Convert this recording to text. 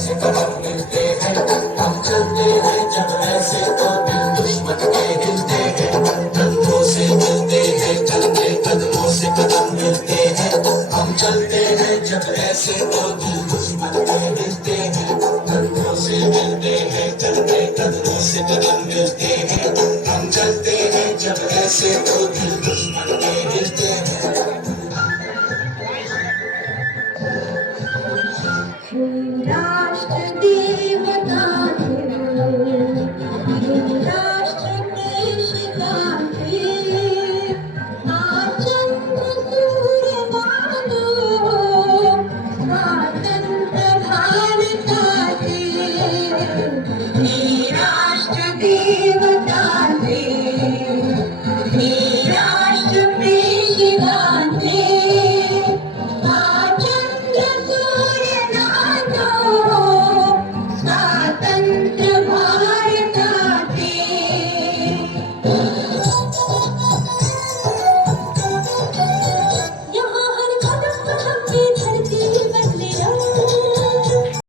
से कदम मिलते हैं, हम चलते हैं जब ऐसे तो दिल दुश्मन के हिलते हैं। कदमों से मिलते हैं, चलते कदमों से कदम मिलते हैं, हम चलते हैं जब ऐसे तो दिल दुश्मन के हिलते हैं। कदमों से मिलते हैं, चलते कदमों से कदम मिलते हैं, हम चलते हैं जब ऐसे तो दिल दुश्मन के हिलते हैं।